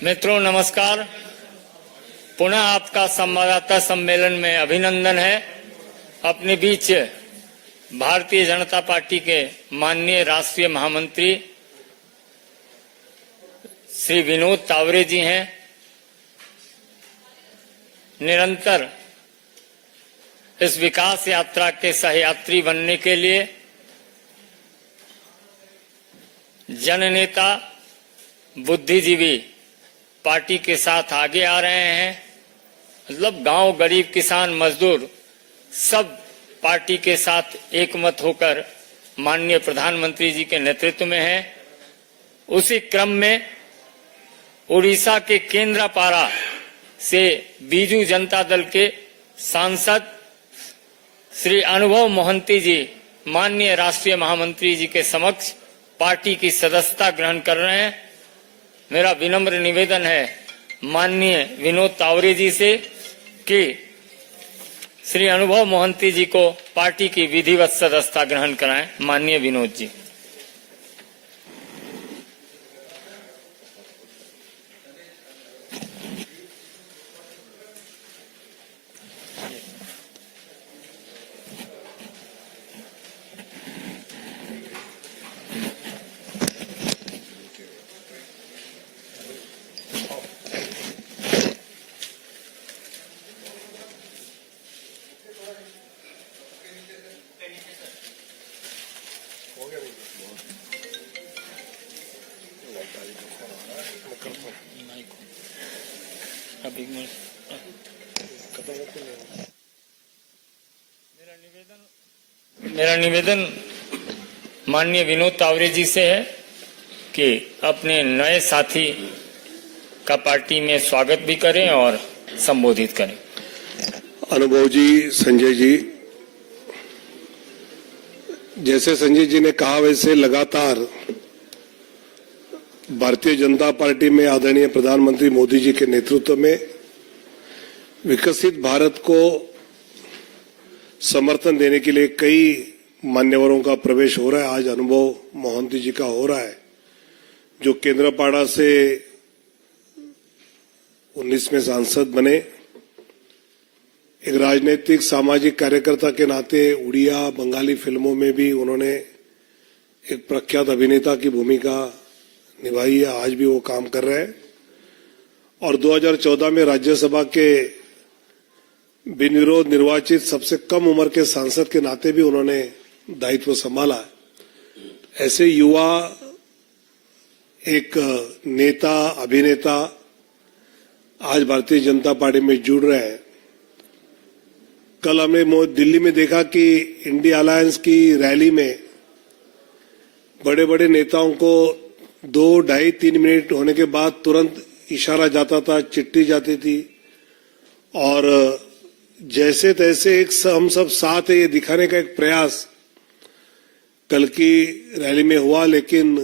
मित्रों नमस्कार। पुनः आपका संवाददाता सम्मेलन में अभिनंदन है। अपने बीच भारतीय जनता पार्टी के माननीय राष्ट्रीय महामंत्री श्री विनोद तावरे जी हैं। निरंतर इस विकास यात्रा के सहयात्री बनने के लिए जननेता बुद्धिजीवी पार्टी के साथ आगे आ रहे हैं। मतलब गांव, गरीब, किसान, मजदूर सब पार्टी के साथ एकमत होकर माननीय प्रधानमंत्री जी के नेतृत्व में है। उसी क्रम में उड़ीसा के केंद्रापाड़ा से बीजू जनता दल के सांसद श्री अनुभव मोहंती जी माननीय राष्ट्रीय महामंत्री जी के समक्ष पार्टी की सदस्यता ग्रहण कर रहे हैं। मेरा विनम्र निवेदन है माननीय विनोद तावरे जी से कि श्री अनुभव मोहंती जी को पार्टी की विधिवत सदस्यता ग्रहण कराएं। माननीय विनोद जी। मेरा निवेदन माननीय विनोद तावरे जी से है कि अपने नए साथी का पार्टी में स्वागत भी करें और संबोधित करें। अनुभव जी, संजय जी, जैसे संजय जी ने कहा वैसे लगातार भारतीय जनता पार्टी में आदरणीय प्रधानमंत्री मोदी जी के नेतृत्व में विकसित भारत को समर्थन देने के लिए कई मान्यवरों का प्रवेश हो रहा है। आज अनुभव मोहंती जी का हो रहा है, जो केंद्रापाड़ा से 19वें सांसद बने। एक राजनीतिक सामाजिक कार्यकर्ता के नाते उड़िया बंगाली फिल्मों में भी उन्होंने एक प्रख्यात अभिनेता की भूमिका निभाई है। आज भी वो काम कर रहे हैं और 2014 में राज्यसभा के बिन विरोध निर्वाचित सबसे कम उम्र के सांसद के नाते भी उन्होंने दायित्व संभाला। ऐसे युवा एक नेता, अभिनेता आज भारतीय जनता पार्टी में जुड़ रहे हैं। कल हमने दिल्ली में देखा कि इंडिया अलायंस की रैली में बड़े बड़े नेताओं को 2, 2.5, 3 मिनट होने के बाद तुरंत इशारा जाता था, चिट्ठी जाती थी और जैसे तैसे एक हम सब साथ है ये दिखाने का एक प्रयास कल की रैली में हुआ। लेकिन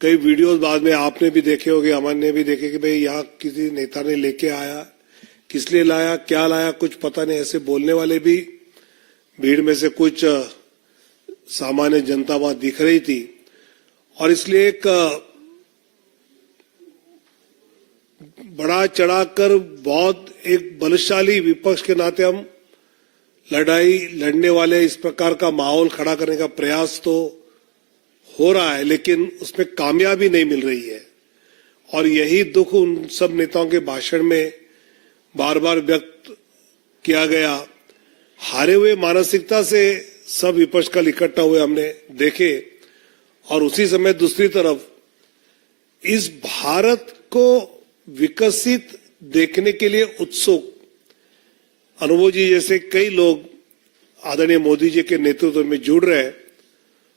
कई वीडियोस बाद में आपने भी देखे होंगे, अमन ने भी देखे कि भाई यहाँ किसी नेता ने लेके आया, किस लिए लाया, क्या लाया, कुछ पता नहीं, ऐसे बोलने वाले भी भीड़ में से कुछ सामान्य जनता वहां दिख रही थी। और इसलिए एक बड़ा चढ़ाकर बहुत एक बलशाली विपक्ष के नाते हम लड़ाई लड़ने वाले इस प्रकार का माहौल खड़ा करने का प्रयास तो हो रहा है, लेकिन उसमें कामयाबी नहीं मिल रही है। और यही दुख उन सब नेताओं के भाषण में बार बार व्यक्त किया गया। हारे हुए मानसिकता से सब विपक्ष कल इकट्ठा हुए हमने देखे और उसी समय दूसरी तरफ इस भारत को विकसित देखने के लिए उत्सुक अनुभव जी जैसे कई लोग आदरणीय मोदी जी के नेतृत्व में जुड़ रहे हैं,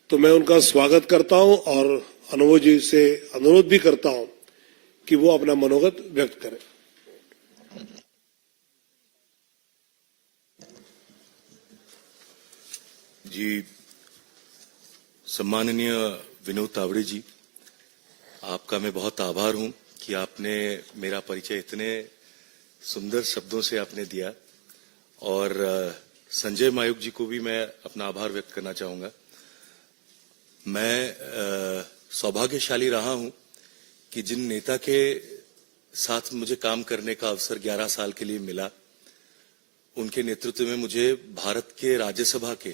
तो मैं उनका स्वागत करता हूं और अनुभव जी से अनुरोध भी करता हूं कि वो अपना मनोगत व्यक्त करें। जी, सम्माननीय विनोद तावड़े जी, आपका मैं बहुत आभार हूं कि आपने मेरा परिचय इतने सुंदर शब्दों से आपने दिया। और संजय मायूख जी को भी मैं अपना आभार व्यक्त करना चाहूंगा। मैं सौभाग्यशाली रहा हूं कि जिन नेता के साथ मुझे काम करने का अवसर 11 साल के लिए मिला। उनके नेतृत्व में मुझे भारत के राज्यसभा के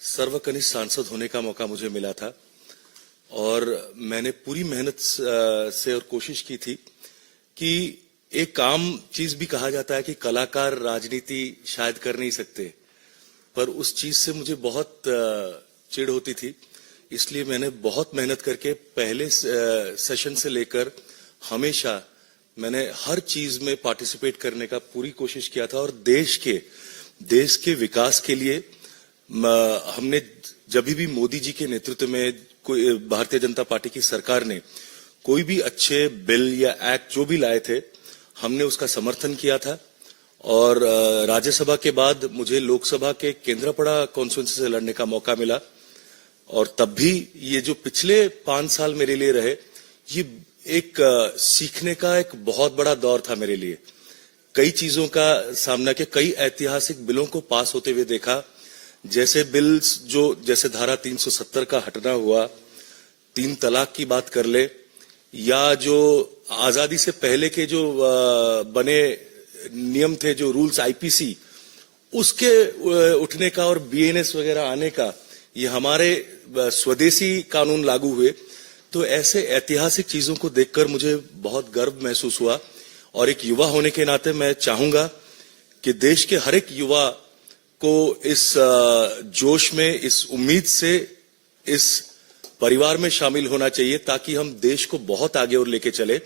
सर्वकनिष्ठ सांसद होने का मौका मुझे मिला था और मैंने पूरी मेहनत से और कोशिश की थी कि एक आम चीज भी कहा जाता है कि कलाकार राजनीति शायद कर नहीं सकते, पर उस चीज से मुझे बहुत चिढ़ होती थी। इसलिए मैंने बहुत मेहनत करके पहले सेशन से लेकर हमेशा मैंने हर चीज में पार्टिसिपेट करने का पूरी कोशिश किया था और देश के विकास के लिए हमने जब भी मोदी जी के नेतृत्व में कोई भारतीय जनता पार्टी की सरकार ने कोई भी अच्छे बिल या एक्ट जो भी लाए थे, हमने उसका समर्थन किया था। और राज्यसभा के बाद मुझे लोकसभा के केंद्रापड़ा कॉन्स्टिट्यूएंसी से लड़ने का मौका मिला और तब भी ये जो पिछले 5 साल मेरे लिए रहे, ये एक सीखने का एक बहुत बड़ा दौर था मेरे लिए। कई चीजों का सामना किया, कई ऐतिहासिक बिलों को पास होते हुए देखा, जैसे बिल्स जैसे धारा 370 का हटना हुआ, 3 तलाक की बात कर ले, या जो आजादी से पहले के जो बने नियम थे, जो रूल्स आईपीसी, उसके उठने का और बीएनएस वगैरह आने का, ये हमारे स्वदेशी कानून लागू हुए। तो ऐसे ऐतिहासिक चीजों को देखकर मुझे बहुत गर्व महसूस हुआ और एक युवा होने के नाते मैं चाहूंगा कि देश के हर एक युवा को इस जोश में, इस उम्मीद से इस परिवार में शामिल होना चाहिए ताकि हम देश को बहुत आगे और लेके चले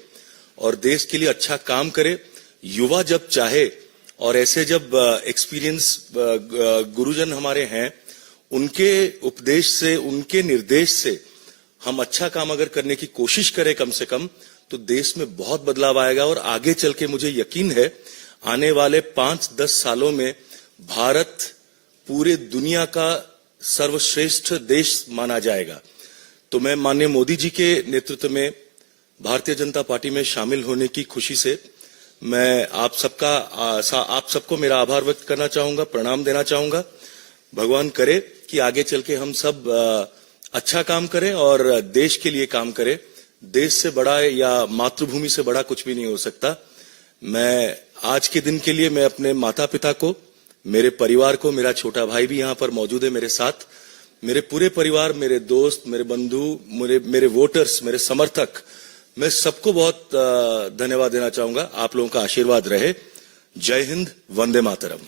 और देश के लिए अच्छा काम करे। युवा जब चाहे और ऐसे जब एक्सपीरियंस गुरुजन हमारे हैं, उनके उपदेश से, उनके निर्देश से हम अच्छा काम अगर करने की कोशिश करें कम से कम, तो देश में बहुत बदलाव आएगा और आगे चल के मुझे यकीन है आने वाले 5-10 सालों में भारत पूरे दुनिया का सर्वश्रेष्ठ देश माना जाएगा। तो मैं माननीय मोदी जी के नेतृत्व में भारतीय जनता पार्टी में शामिल होने की खुशी से मैं आप सबको मेरा आभार व्यक्त करना चाहूंगा, प्रणाम देना चाहूंगा। भगवान करे कि आगे चल के हम सब अच्छा काम करें और देश के लिए काम करें। देश से बड़ा या मातृभूमि से बड़ा कुछ भी नहीं हो सकता। मैं आज के दिन के लिए मैं अपने माता पिता को, मेरे परिवार को, मेरा छोटा भाई भी यहाँ पर मौजूद है मेरे साथ, मेरे पूरे परिवार, मेरे दोस्त, मेरे बंधु, मेरे वोटर्स, मेरे समर्थक, मैं सबको बहुत धन्यवाद देना चाहूंगा। आप लोगों का आशीर्वाद रहे। जय हिंद, वंदे मातरम।